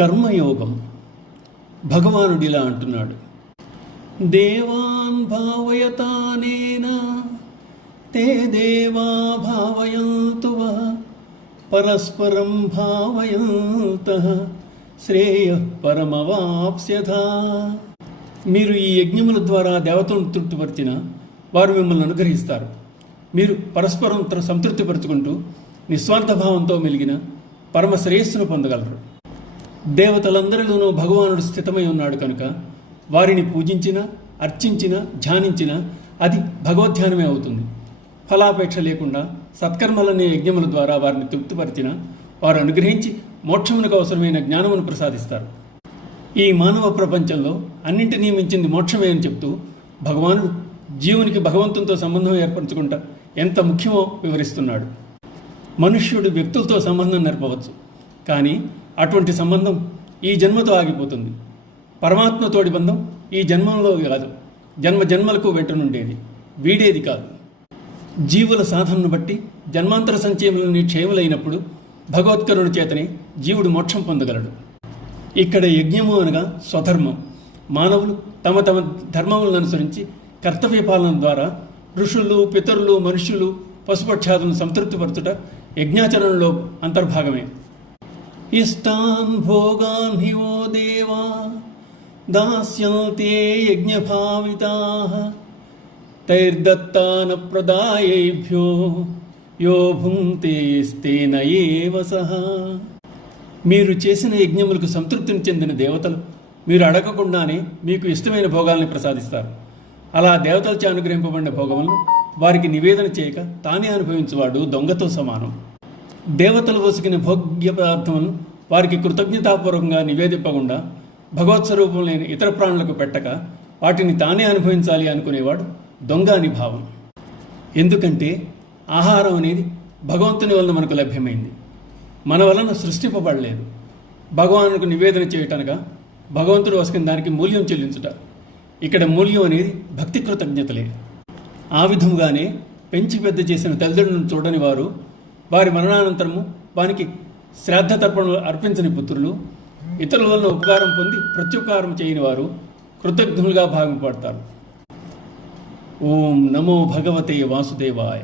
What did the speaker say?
కర్మయోగం. భగవానుడు ఇలా అంటున్నాడు, దేవాన్ భావయతానేన తే దేవా భావయంతు వః పరస్పరం భావయంతః శ్రేయః పరమవాప్స్యథ. మీరు ఈ యజ్ఞముల ద్వారా దేవతలను తృప్తిపరిచిన వారు మిమ్మల్ని అనుగ్రహిస్తారు. మీరు పరస్పరం సంతృప్తిపరుచుకుంటూ నిస్వార్థ భావంతో మెలిగిన పరమ శ్రేయస్సును పొందగలరు. దేవతలందరిలోనూ భగవానుడు స్థితమై ఉన్నాడు కనుక వారిని పూజించిన, అర్చించిన, ధ్యానించిన అది భగవద్ధ్యానమే అవుతుంది. ఫలాపేక్ష లేకుండా సత్కర్మలనే యజ్ఞముల ద్వారా వారిని తృప్తిపరిచిన వారు అనుగ్రహించి మోక్షమునకు అవసరమైన జ్ఞానమును ప్రసాదిస్తారు. ఈ మానవ ప్రపంచంలో అన్నింటినీ మించింది మోక్షమే అని చెప్తూ భగవానుడు జీవునికి భగవంతునితో సంబంధం ఏర్పరచుకుంటా ఎంత ముఖ్యమో వివరిస్తున్నాడు. మనుష్యుడు వ్యక్తులతో సంబంధం నెరపవచ్చు, కానీ అటువంటి సంబంధం ఈ జన్మతో ఆగిపోతుంది. పరమాత్మతోడి బంధం ఈ జన్మంలో కాదు, జన్మ జన్మలకు వెంటనుండేది, వీడేది కాదు. జీవుల సాధనను బట్టి జన్మాంతర సంచయములన్నీ క్షేములైనప్పుడు భగవత్కరుని చేతనే జీవుడు మోక్షం పొందగలడు. ఇక్కడ యజ్ఞము అనగా స్వధర్మం. మానవులు తమ తమ ధర్మములను అనుసరించి కర్తవ్య పాలన ద్వారా ఋషులు, పితరులు, మనుష్యులు, పశుపక్షాదులను సంతృప్తిపరచుట యజ్ఞాచరణలో అంతర్భాగమే. ఇష్టాన్ భోగాన్ హి వో దేవా దాస్యంతే యజ్ఞభావితాః తైర్దత్తాన ప్రదాయేభ్యో యో భుంక్తేస్తేన ఏవ సహ. మీరు చేసిన యజ్ఞములకు సంతృప్తిని చెందిన దేవతలు మీరు అడగకుండానే మీకు ఇష్టమైన భోగాల్ని ప్రసాదిస్తారు. అలా దేవతలచే అనుగ్రహింపబడిన భోగములను వారికి నివేదన చేయక తానే అనుభవించువాడు దొంగతో సమానం. దేవతలు వసికిన భోగ్య పదార్థములను వారికి కృతజ్ఞతాపూర్వకంగా నివేదింపకుండా భగవత్ స్వరూపం లేని ఇతర ప్రాణులకు పెట్టక వాటిని తానే అనుభవించాలి అనుకునేవాడు దొంగ అని భావం. ఎందుకంటే ఆహారం అనేది భగవంతుని వలన మనకు లభ్యమైంది, మన వలన సృష్టింపబడలేదు. భగవానునికి నివేదన చేయటనగా భగవంతుడు వసికిన దానికి మూల్యం చెల్లించుట. ఇక్కడ మూల్యం అనేది భక్తి కృతజ్ఞతలే. ఆ విధంగానే పెంచి పెద్ద చేసిన తల్లిదండ్రులను చూడని వారు, వారి మరణానంతరము వానికి శ్రాద్ధ తర్పణలు అర్పించని పుత్రులు, ఇతరుల వలన ఉపకారం పొంది ప్రత్యుపకారం చేయని వారు కృతజ్ఞులుగా భావింపబడతారు. ఓం నమో భగవతే వాసుదేవాయ.